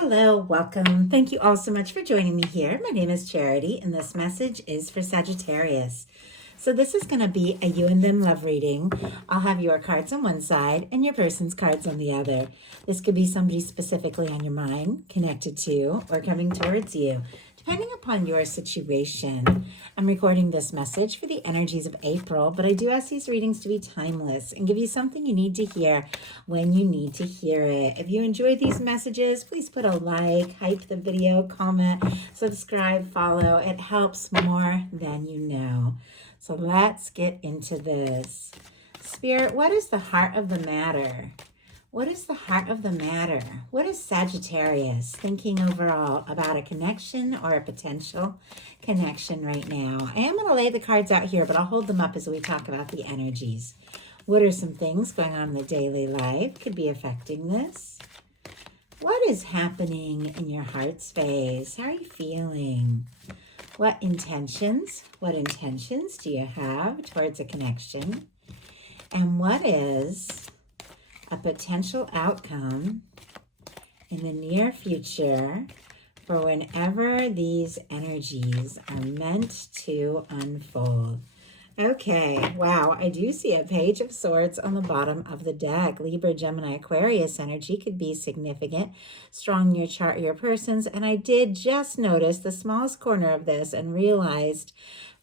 Hello, welcome. Thank you all so much for joining me here. My name is Charity, and this message is for Sagittarius. So this is going to be a you and them love reading. I'll have your cards on one side and your person's cards on the other. This could be somebody specifically on your mind, connected to, or coming towards you, depending upon your situation. I'm recording this message for the energies of April, but I do ask these readings to be timeless and give you something you need to hear when you need to hear it. If you enjoy these messages, please put a like, hype the video, comment, subscribe, follow. It helps more than you know. So let's get into this. Spirit, what is the heart of the matter? What is the heart of the matter? What is Sagittarius thinking overall about a connection or a potential connection right now? I am going to lay the cards out here, but I'll hold them up as we talk about the energies. What are some things going on in the daily life could be affecting this? What is happening in your heart space? How are you feeling? What intentions do you have towards a connection? And what is a potential outcome in the near future for whenever these energies are meant to unfold? Okay, wow, I do see a Page of Swords on the bottom of the deck. Libra, Gemini, Aquarius energy could be significant, strong in your chart, your persons. And I did just notice the smallest corner of this and realized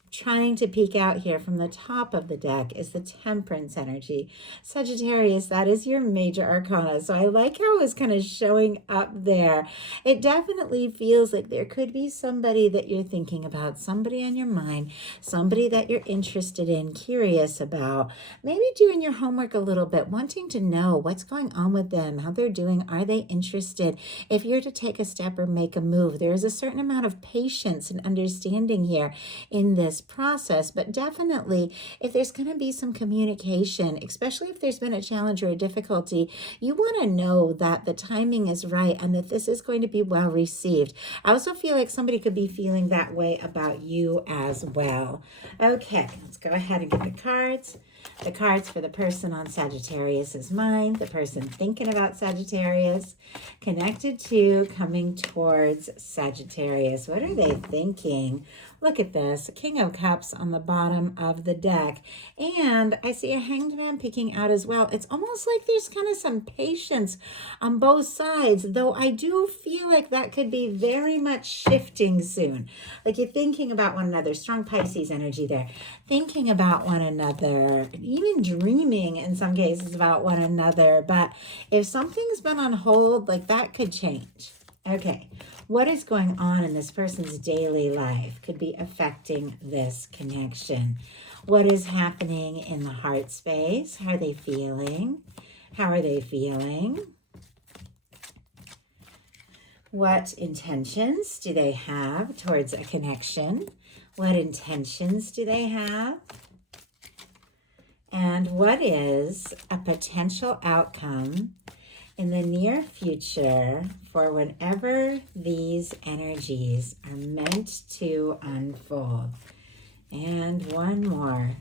trying to peek out here from the top of the deck is the Temperance energy. Sagittarius, that is your major arcana. So I like how it's kind of showing up there. It definitely feels like there could be somebody that you're thinking about, somebody on your mind, somebody that you're interested in, curious about, maybe doing your homework a little bit, wanting to know what's going on with them, how they're doing, are they interested? If you're to take a step or make a move, there is a certain amount of patience and understanding here in this process, but definitely if there's going to be some communication, especially if there's been a challenge or a difficulty, you want to know that the timing is right and that this is going to be well received. I also feel like somebody could be feeling that way about you as well. Okay, let's go ahead and get the cards. The cards for the person on Sagittarius's mind, the person thinking about Sagittarius, connected to, coming towards Sagittarius. What are they thinking? Look at this, King of Cups on the bottom of the deck. And I see a Hanged Man peeking out as well. It's almost like there's kind of some patience on both sides, though I do feel like that could be very much shifting soon. Like you're thinking about one another, strong Pisces energy there. Thinking about one another, even dreaming in some cases about one another. But if something's been on hold, like that could change. Okay, what is going on in this person's daily life could be affecting this connection. What is happening in the heart space? How are they feeling? How are they feeling? What intentions do they have towards a connection? What intentions do they have? And what is a potential outcome in the near future for whenever these energies are meant to unfold? And one more.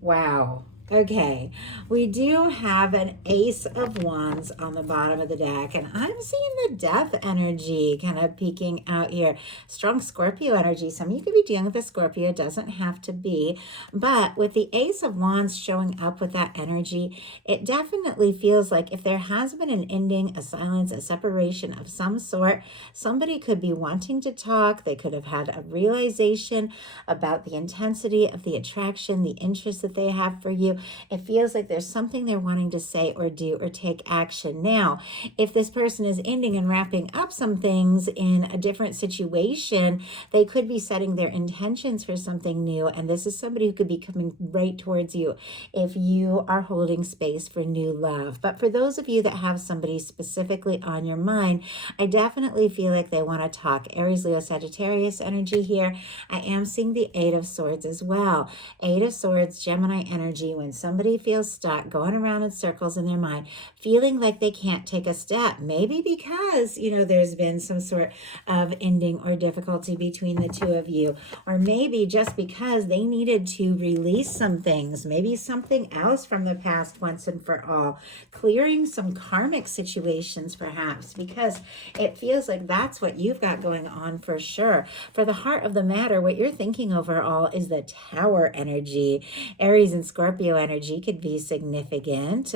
Wow. Okay, we do have an Ace of Wands on the bottom of the deck, and I'm seeing the Death energy kind of peeking out here. Strong Scorpio energy. Some of you could be dealing with a Scorpio, doesn't have to be, but with the Ace of Wands showing up with that energy, it definitely feels like if there has been an ending, a silence, a separation of some sort, somebody could be wanting to talk. They could have had a realization about the intensity of the attraction, the interest that they have for you. It feels like there's something they're wanting to say or do or take action. Now, if this person is ending and wrapping up some things in a different situation, they could be setting their intentions for something new. And this is somebody who could be coming right towards you if you are holding space for new love. But for those of you that have somebody specifically on your mind, I definitely feel like they want to talk. Aries, Leo, Sagittarius energy here. I am seeing the Eight of Swords as well. Eight of Swords, Gemini energy. When mind. Somebody feels stuck, going around in circles in their mind, feeling like they can't take a step. Maybe because, there's been some sort of ending or difficulty between the two of you. Or maybe just because they needed to release some things, maybe something else from the past once and for all. Clearing some karmic situations perhaps, because it feels like that's what you've got going on for sure. For the heart of the matter, what you're thinking overall is the Tower energy. Aries and Scorpio energy could be significant.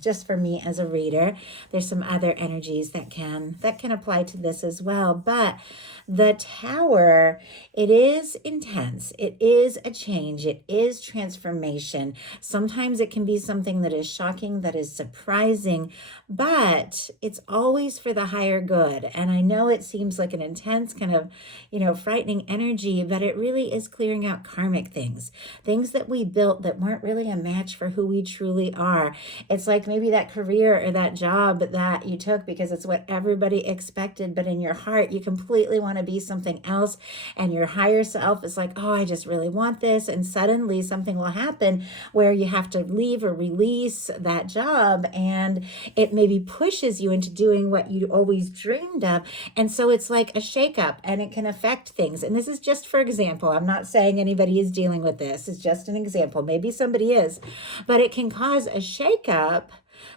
Just for me as a reader, there's some other energies that can apply to this as well. But the Tower, it is intense. It is a change. It is transformation. Sometimes it can be something that is shocking, that is surprising, but it's always for the higher good. And I know it seems like an intense kind of, frightening energy, but it really is clearing out karmic things that we built that weren't really a match for who we truly are. It's like maybe that career or that job that you took because it's what everybody expected, but in your heart, you completely want to be something else. And your higher self is like, oh, I just really want this. And suddenly something will happen where you have to leave or release that job. And it maybe pushes you into doing what you always dreamed of. And so it's like a shakeup and it can affect things. And this is just for example. I'm not saying anybody is dealing with this. It's just an example. Maybe somebody is, but it can cause a shakeup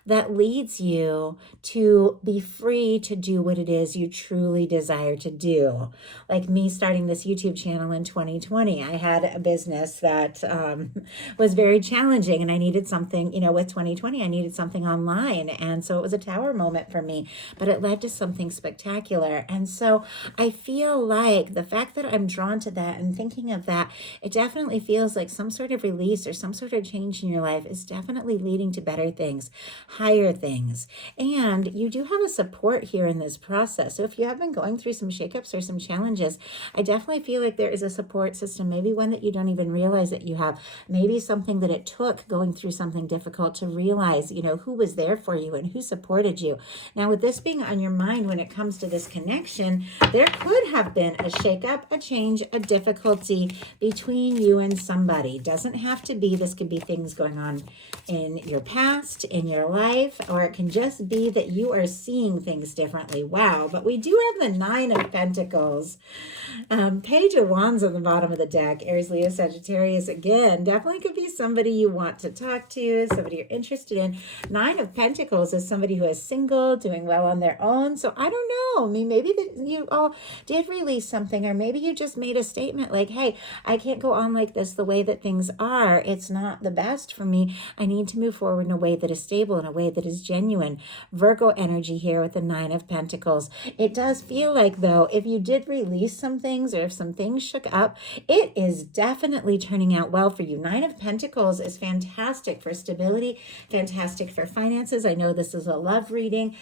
that leads you to be free to do what it is you truly desire to do. Like me starting this YouTube channel in 2020, I had a business that was very challenging and I needed something, with 2020, I needed something online. And so it was a Tower moment for me, but it led to something spectacular. And so I feel like the fact that I'm drawn to that and thinking of that, it definitely feels like some sort of release or some sort of change in your life is definitely leading to better things, higher things. And you do have a support here in this process. So if you have been going through some shakeups or some challenges, I definitely feel like there is a support system, maybe one that you don't even realize that you have, maybe something that it took going through something difficult to realize, who was there for you and who supported you. Now, with this being on your mind when it comes to this connection, there could have been a shakeup, a change, a difficulty between you and somebody. Doesn't have to be, this could be things going on in your past, in your life, or it can just be that you are seeing things differently. Wow. But we do have the Nine of Pentacles. Page of Wands on the bottom of the deck. Aries, Leo, Sagittarius. Again, definitely could be somebody you want to talk to, somebody you're interested in. Nine of Pentacles is somebody who is single, doing well on their own. So I don't know. I mean, maybe that you all did release something, or maybe you just made a statement like, hey, I can't go on like this the way that things are. It's not the best for me. I need to move forward in a way that is stable, in a way that is genuine. Virgo energy here with the Nine of Pentacles. It does feel like, though, if you did release some things or if some things shook up, it is definitely turning out well for you. Nine of Pentacles is fantastic for stability, fantastic for finances. I know this is a love reading.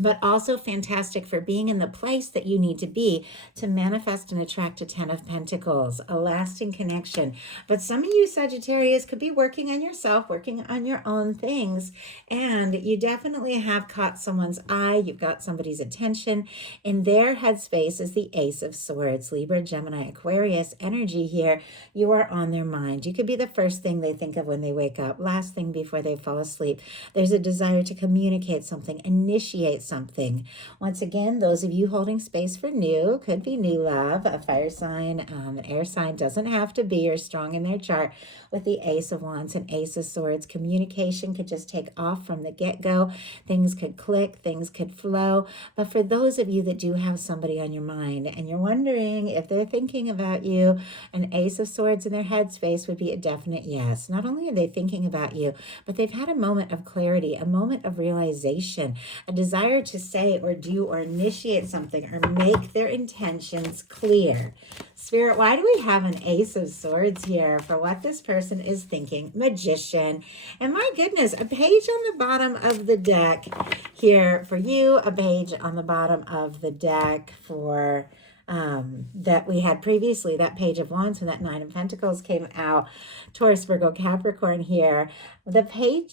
But also fantastic for being in the place that you need to be to manifest and attract a Ten of Pentacles, a lasting connection. But some of you Sagittarius could be working on yourself, working on your own things, and you definitely have caught someone's eye. You've got somebody's attention. In their headspace is the Ace of Swords, Libra, Gemini, Aquarius energy here. You are on their mind. You could be the first thing they think of when they wake up, last thing before they fall asleep. There's a desire to communicate something, initiate something. Once again, those of you holding space for new, could be new love, a fire sign, an air sign, doesn't have to be, or strong in their chart with the Ace of Wands and Ace of Swords. Communication could just take off from the get-go. Things could click, things could flow. But for those of you that do have somebody on your mind and you're wondering if they're thinking about you, an Ace of Swords in their headspace would be a definite yes. Not only are they thinking about you, but they've had a moment of clarity, a moment of realization, a desire to say or do or initiate something or make their intentions clear. Spirit, why do we have an Ace of Swords here for what this person is thinking? Magician. And my goodness, a page on the bottom of the deck here for you, a page on the bottom of the deck for that we had previously, that Page of Wands, when that Nine of Pentacles came out, Taurus, Virgo, Capricorn here. The Page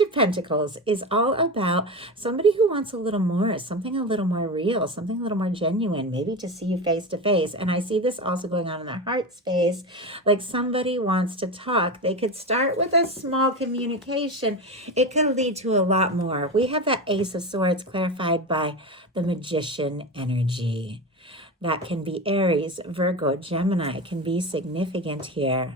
of Pentacles is all about somebody who wants a little more, something a little more real, something a little more genuine, maybe to see you face to face. And I see this also going on in their heart space, like somebody wants to talk. They could start with a small communication. It could lead to a lot more. We have that Ace of Swords clarified by the Magician energy. That can be Aries, Virgo, Gemini, can be significant here.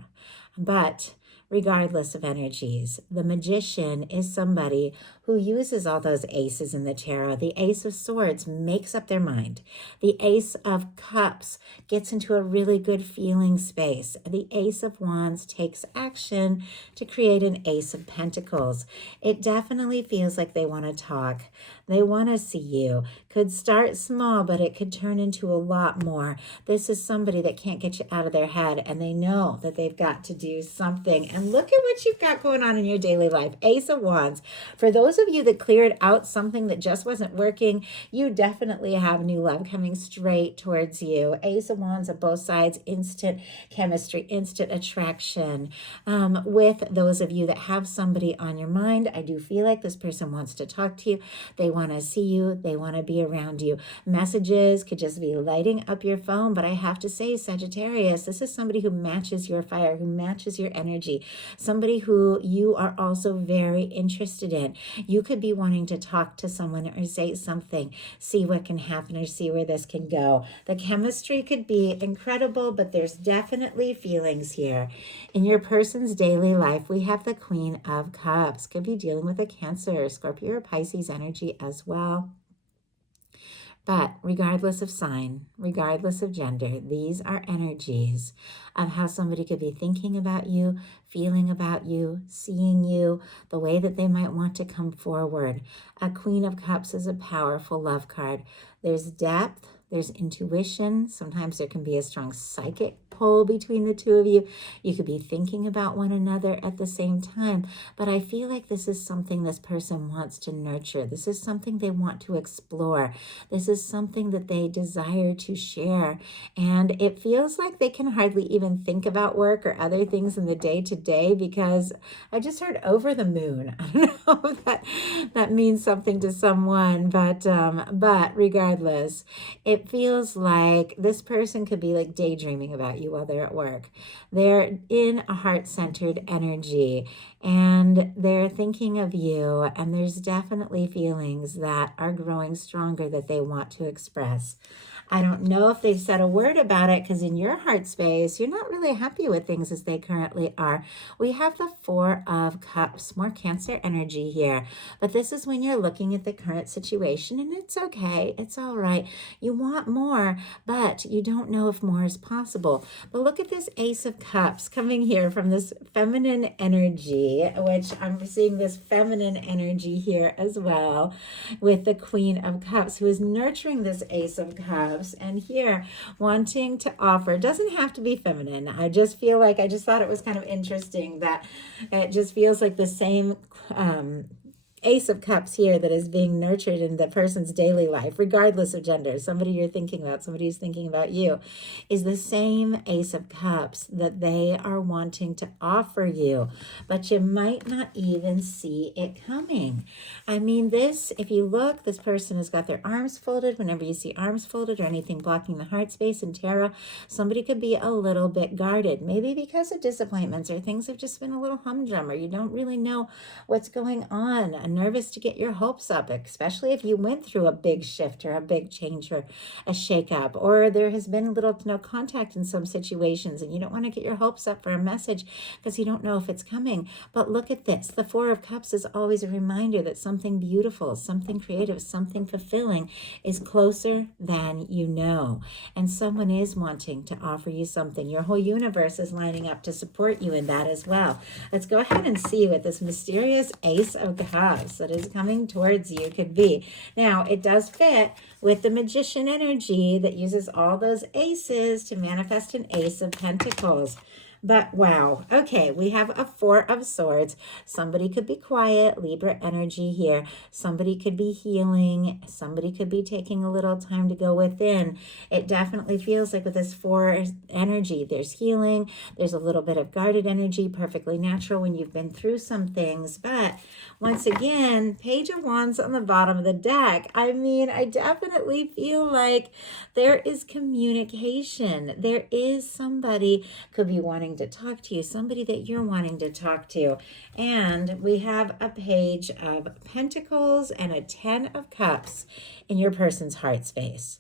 But regardless of energies, the Magician is somebody who uses all those aces in the tarot. The Ace of Swords makes up their mind. The Ace of Cups gets into a really good feeling space. The Ace of Wands takes action to create an Ace of Pentacles. It definitely feels like they want to talk. They want to see you. Could start small, but it could turn into a lot more. This is somebody that can't get you out of their head, and they know that they've got to do something. And look at what you've got going on in your daily life. Ace of Wands. For those of you that cleared out something that just wasn't working, you definitely have new love coming straight towards you. Ace of Wands on both sides, instant chemistry, instant attraction. With those of you that have somebody on your mind, I do feel like this person wants to talk to you. They want to see you. They want to be around you. Messages could just be lighting up your phone, but I have to say, Sagittarius, this is somebody who matches your fire, who matches your energy, somebody who you are also very interested in. You could be wanting to talk to someone or say something, see what can happen or see where this can go. The chemistry could be incredible, but there's definitely feelings here. In your person's daily life, we have the Queen of Cups. Could be dealing with a Cancer, Scorpio, or Pisces energy as well. But regardless of sign, regardless of gender, these are energies of how somebody could be thinking about you, feeling about you, seeing you, the way that they might want to come forward. A Queen of Cups is a powerful love card. There's depth, there's intuition. Sometimes there can be a strong psychic pull between the two of you. You could be thinking about one another at the same time. But I feel like this is something this person wants to nurture. This is something they want to explore. This is something that they desire to share. And it feels like they can hardly even think about work or other things in the day-to-day, because I just heard over the moon. I don't know if that means something to someone, but regardless, it feels like this person could be like daydreaming about you while they're at work. They're in a heart-centered energy and they're thinking of you, and there's definitely feelings that are growing stronger that they want to express. I don't know if they've said a word about it, because in your heart space, you're not really happy with things as they currently are. We have the Four of Cups, more Cancer energy here. But this is when you're looking at the current situation, and it's okay. It's all right. You want more, but you don't know if more is possible. But look at this Ace of Cups coming here from this feminine energy, which I'm seeing this feminine energy here as well, with the Queen of Cups, who is nurturing this Ace of Cups. And here, wanting to offer, doesn't have to be feminine. I just feel like, I just thought it was kind of interesting that it just feels like the same Ace of Cups here that is being nurtured in the person's daily life, regardless of gender. Somebody you're thinking about, somebody who's thinking about you, is the same Ace of Cups that they are wanting to offer you, but you might not even see it coming. I mean, this, if you look, this person has got their arms folded. Whenever you see arms folded or anything blocking the heart space in tarot, somebody could be a little bit guarded, maybe because of disappointments or things have just been a little humdrum, or you don't really know what's going on. Nervous to get your hopes up, especially if you went through a big shift or a big change or a shakeup, or there has been little to no contact in some situations and you don't want to get your hopes up for a message because you don't know if it's coming. But look at this. The Four of Cups is always a reminder that something beautiful, something creative, something fulfilling is closer than you know. And someone is wanting to offer you something. Your whole universe is lining up to support you in that as well. Let's go ahead and see what this mysterious Ace of Cups that is coming towards you could be. Now, it does fit with the Magician energy that uses all those aces to manifest an Ace of Pentacles. But wow. Okay, we have a Four of Swords. Somebody could be quiet, Libra energy here. Somebody could be healing. Somebody could be taking a little time to go within. It definitely feels like with this Four energy, there's healing. There's a little bit of guarded energy, perfectly natural when you've been through some things. But once again, Page of Wands on the bottom of the deck. I mean, I definitely feel like there is communication. There is somebody could be wanting to talk to you, somebody that you're wanting to talk to. And we have a Page of Pentacles and a Ten of Cups in your person's heart space.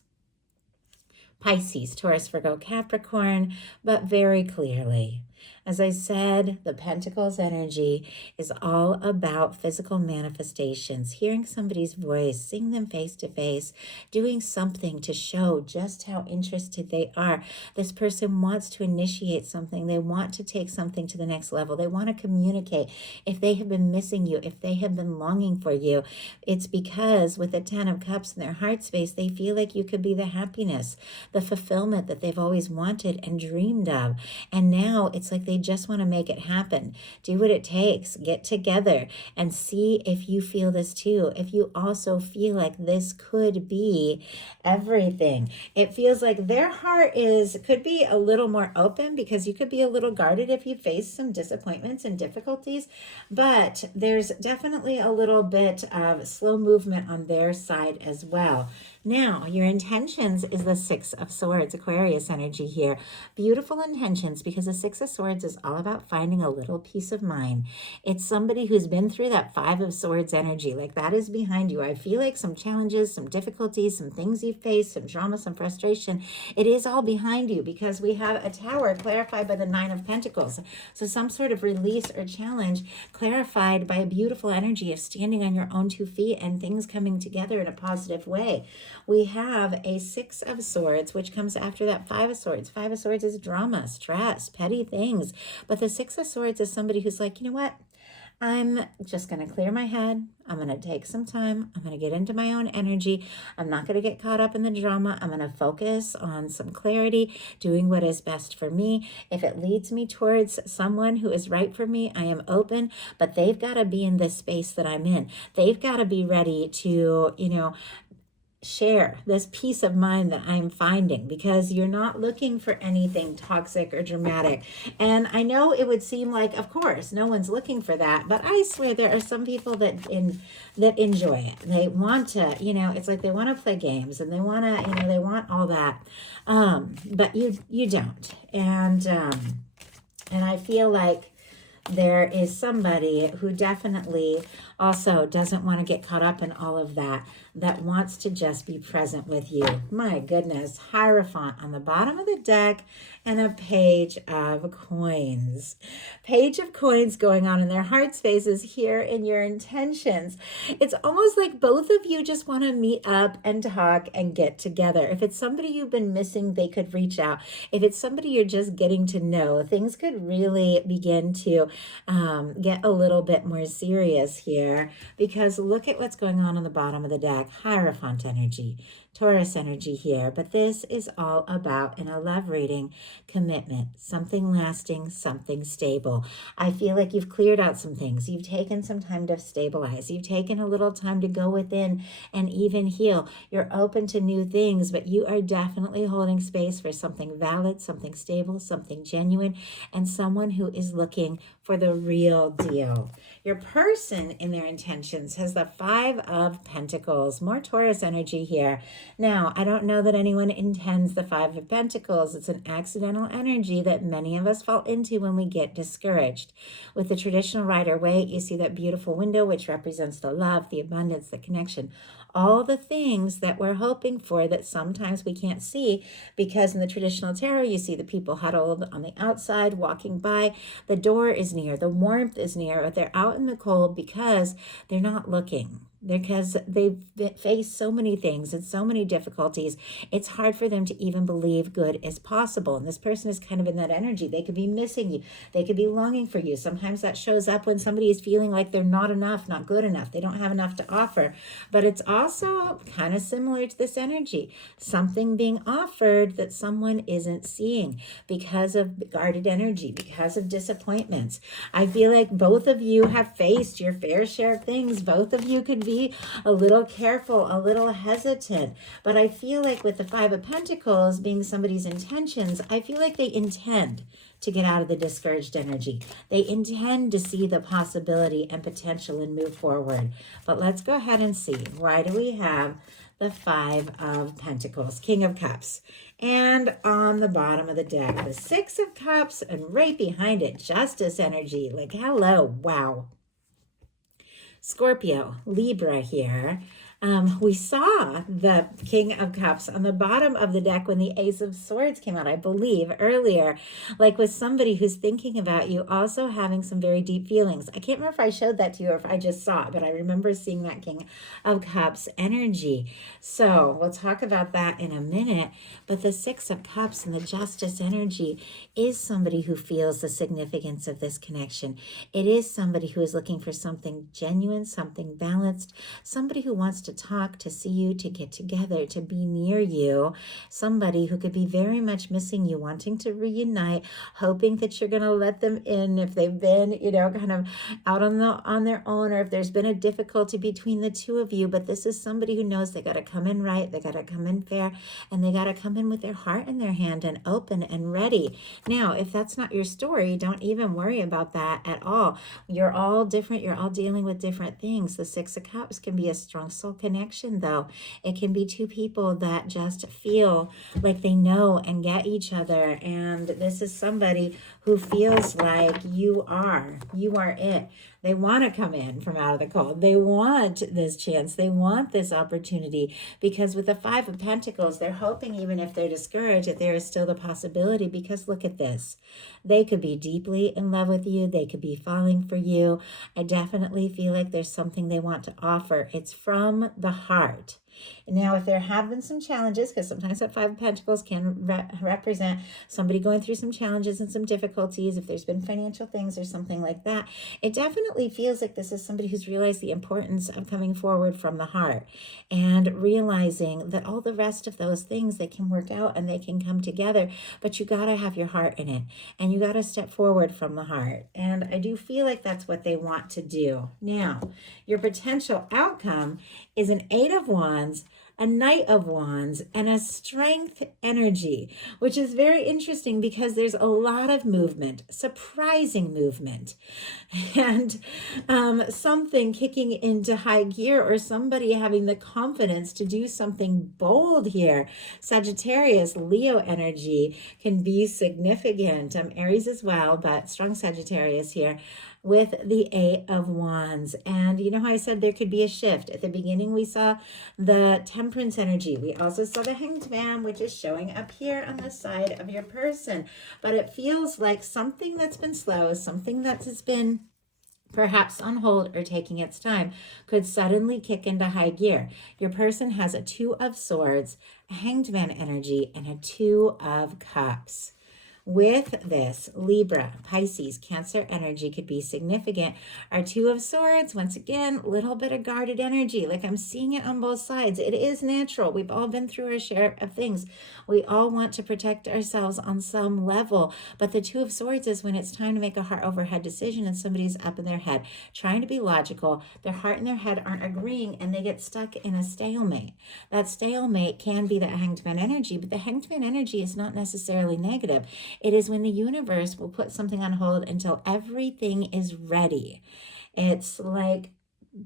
Pisces, Taurus, Virgo, Capricorn, but very clearly, as I said, the Pentacles energy is all about physical manifestations, hearing somebody's voice, seeing them face to face, doing something to show just how interested they are. This person wants to initiate something. They want to take something to the next level. They want to communicate. If they have been missing you, if they have been longing for you, it's because with the Ten of Cups in their heart space, they feel like you could be the happiness, the fulfillment that they've always wanted and dreamed of. And now it's like they just want to make it happen. Do what it takes. Get together and see if you feel this too. If you also feel like this could be everything. It feels like their heart could be a little more open because you could be a little guarded if you face some disappointments and difficulties. But there's definitely a little bit of slow movement on their side as well. Now, your intentions is the Six of Swords, Aquarius energy here. Beautiful intentions, because the Six of Swords is all about finding a little peace of mind. It's somebody who's been through that Five of Swords energy, like that is behind you. I feel like some challenges, some difficulties, some things you faced, some drama, some frustration. It is all behind you because we have a Tower clarified by the Nine of Pentacles. So some sort of release or challenge clarified by a beautiful energy of standing on your own 2 feet and things coming together in a positive way. We have a Six of Swords, which comes after that Five of Swords. Five of Swords is drama, stress, petty things. But the Six of Swords is somebody who's like, you know what? I'm just going to clear my head. I'm going to take some time. I'm going to get into my own energy. I'm not going to get caught up in the drama. I'm going to focus on some clarity, doing what is best for me. If it leads me towards someone who is right for me, I am open, but they've got to be in this space that I'm in. They've got to be ready to, share this peace of mind that I'm finding, because you're not looking for anything toxic or dramatic. And I know it would seem like, of course, no one's looking for that, but I swear there are some people that enjoy it. They want to, it's like they want to play games and they want to, they want all that. But you don't. And I feel like there is somebody who definitely also doesn't want to get caught up in all of that wants to just be present with you. My goodness, Hierophant on the bottom of the deck and a Page of Coins. Page of Coins going on in their heart spaces here in your intentions. It's almost like both of you just want to meet up and talk and get together. If it's somebody you've been missing, they could reach out. If it's somebody you're just getting to know, things could really begin to get a little bit more serious here, because look at what's going on the bottom of the deck. Hierophant energy, Taurus energy here, but this is all about, in a love reading, commitment, something lasting, something stable. I feel like you've cleared out some things. You've taken some time to stabilize. You've taken a little time to go within and even heal. You're open to new things, but you are definitely holding space for something valid, something stable, something genuine, and someone who is looking for the real deal. Your person in their intentions has the Five of Pentacles, more Taurus energy here. Now, I don't know that anyone intends the Five of Pentacles. It's an accidental energy that many of us fall into when we get discouraged. With the traditional Rider-Waite, you see that beautiful window, which represents the love, the abundance, the connection, all the things that we're hoping for that sometimes we can't see, because in the traditional tarot, you see the people huddled on the outside, walking by. The door is near, the warmth is near, but they're out in the cold because they're not looking. because they've faced so many things and so many difficulties. It's hard for them to even believe good is possible. And this person is kind of in that energy. They could be missing you. They could be longing for you. Sometimes that shows up when somebody is feeling like they're not enough, not good enough. They don't have enough to offer. But it's also kind of similar to this energy. Something being offered that someone isn't seeing because of guarded energy, because of disappointments. I feel like both of you have faced your fair share of things. Both of you could be a little careful, a little hesitant. But I feel like with the Five of Pentacles being somebody's intentions, I feel like they intend to get out of the discouraged energy. They intend to see the possibility and potential and move forward. But let's go ahead and see. Why do we have the Five of Pentacles, King of Cups? And on the bottom of the deck, the Six of Cups, and right behind it, Justice energy. Like, hello, wow. Scorpio, Libra here. We saw the King of Cups on the bottom of the deck when the Ace of Swords came out, I believe, earlier, like with somebody who's thinking about you, also having some very deep feelings. I can't remember if I showed that to you or if I just saw it, but I remember seeing that King of Cups energy. So we'll talk about that in a minute. But the Six of Cups and the Justice energy is somebody who feels the significance of this connection. It is somebody who is looking for something genuine, something balanced, somebody who wants to talk, to see you, to get together, to be near you, somebody who could be very much missing you, wanting to reunite, hoping that you're going to let them in if they've been, kind of out on their own, or if there's been a difficulty between the two of you. But this is somebody who knows they got to come in right, they got to come in fair, and they got to come in with their heart in their hand and open and ready. Now, if that's not your story, don't even worry about that at all. You're all different. You're all dealing with different things. The Six of Cups can be a strong soul connection, though. It can be two people that just feel like they know and get each other. And this is somebody who feels like you are it. They want to come in from out of the cold. They want this chance. They want this opportunity, because with the Five of Pentacles, they're hoping, even if they're discouraged, that there is still the possibility, because look at this. They could be deeply in love with you. They could be falling for you. I definitely feel like there's something they want to offer. It's from the heart. Now, if there have been some challenges, because sometimes that Five of Pentacles can represent somebody going through some challenges and some difficulties, if there's been financial things or something like that, it definitely feels like this is somebody who's realized the importance of coming forward from the heart and realizing that all the rest of those things, they can work out and they can come together, but you got to have your heart in it, and you got to step forward from the heart. And I do feel like that's what they want to do. Now, your potential outcome is an Eight of Wands, a Knight of Wands, and a Strength energy, which is very interesting because there's a lot of movement, surprising movement, and something kicking into high gear, or somebody having the confidence to do something bold here. Sagittarius, Leo energy can be significant. Aries as well, but strong Sagittarius here with the Eight of Wands. And you know how I said there could be a shift? At the beginning, we saw the Temperance energy. We also saw the Hanged Man, which is showing up here on the side of your person. But it feels like something that's been slow, something that has been perhaps on hold or taking its time, could suddenly kick into high gear. Your person has a Two of Swords, a Hanged Man energy, and a Two of Cups. With this, Libra, Pisces, Cancer energy could be significant. Our Two of Swords, once again, a little bit of guarded energy. Like, I'm seeing it on both sides. It is natural. We've all been through our share of things. We all want to protect ourselves on some level. But the Two of Swords is when it's time to make a heart over head decision and somebody's up in their head, trying to be logical. Their heart and their head aren't agreeing, and they get stuck in a stalemate. That stalemate can be the Hanged Man energy, but the Hanged Man energy is not necessarily negative. It is when the universe will put something on hold until everything is ready. It's like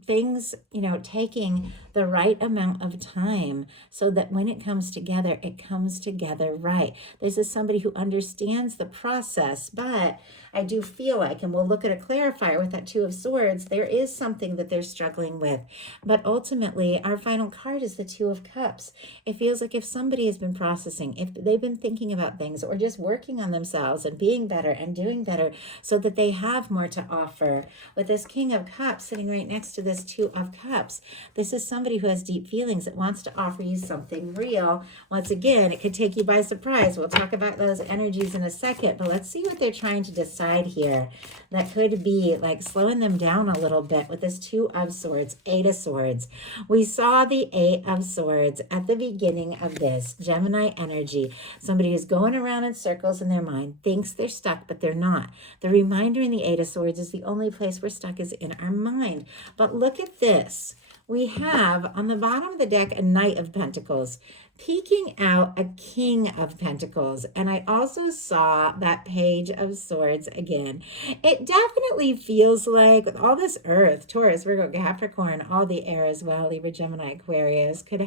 things, taking the right amount of time so that when it comes together, it comes together right. This is somebody who understands the process, but I do feel like, and we'll look at a clarifier with that Two of Swords, there is something that they're struggling with. But ultimately, our final card is the Two of Cups. It feels like if somebody has been processing, if they've been thinking about things or just working on themselves and being better and doing better so that they have more to offer. With this King of Cups sitting right next to this Two of Cups, this is somebody who has deep feelings that wants to offer you something real. Once again, it could take you by surprise. We'll talk about those energies in a second, but let's see what they're trying to decide here. That could be like slowing them down a little bit with this Two of Swords, Eight of Swords. We saw the Eight of Swords at the beginning of this Gemini energy. Somebody who's going around in circles in their mind, thinks they're stuck, but they're not. The reminder in the Eight of Swords is the only place we're stuck is in our mind. But look at this. We have on the bottom of the deck a Knight of Pentacles, peeking out a King of Pentacles. And I also saw that Page of Swords again. It definitely feels like with all this Earth, Taurus, Virgo, Capricorn, all the air as well, Libra, Gemini, Aquarius, could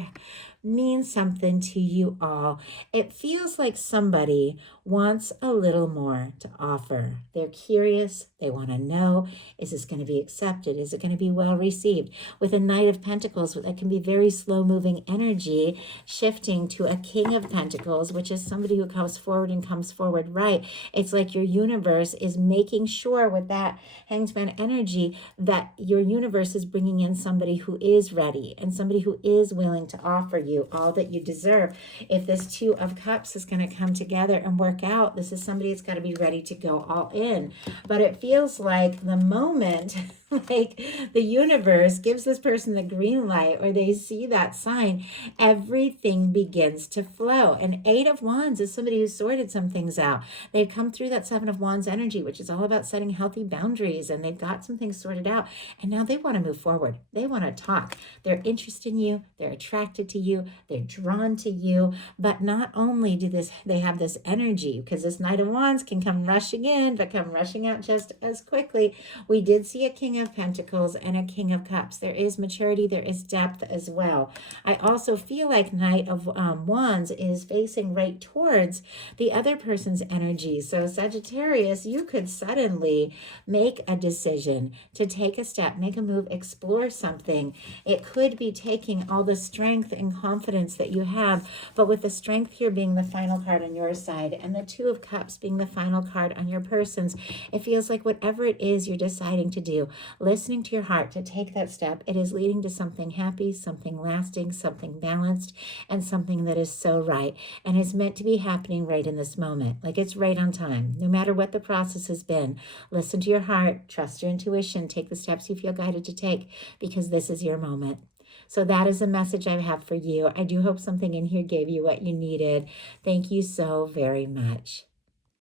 mean something to you all. It feels like somebody wants a little more to offer. They're curious. They want to know, is this going to be accepted? Is it going to be well received? With a Knight of Pentacles, that can be very slow moving energy, shifting to a King of Pentacles, which is somebody who comes forward and comes forward right. It's like your universe is making sure with that Hanged Man energy that your universe is bringing in somebody who is ready and somebody who is willing to offer you all that you deserve. If this Two of Cups is going to come together and work out, this is somebody that's got to be ready to go all in. But it feels like the moment like the universe gives this person the green light or they see that sign, everything begins to flow. And Eight of Wands is somebody who sorted some things out. They've come through that Seven of Wands energy, which is all about setting healthy boundaries, and they've got some things sorted out. And now they want to move forward. They want to talk. They're interested in you. They're attracted to you. They're drawn to you. But not only do they have this energy, because this Knight of Wands can come rushing in, but come rushing out just as quickly. We did see a King of Pentacles and a King of Cups. There is maturity, there is depth as well. I also feel like Knight of Wands is facing right towards the other person's energy. So Sagittarius, you could suddenly make a decision to take a step, make a move, explore something. It could be taking all the strength and confidence that you have, but with the strength here being the final card on your side and the Two of Cups being the final card on your person's, it feels like whatever it is you're deciding to do, listening to your heart to take that step, it is leading to something happy, something lasting, something balanced, and something that is so right. And it's meant to be happening right in this moment. Like it's right on time. No matter what the process has been, listen to your heart, trust your intuition, take the steps you feel guided to take, because this is your moment. So that is a message I have for you. I do hope something in here gave you what you needed. Thank you so very much.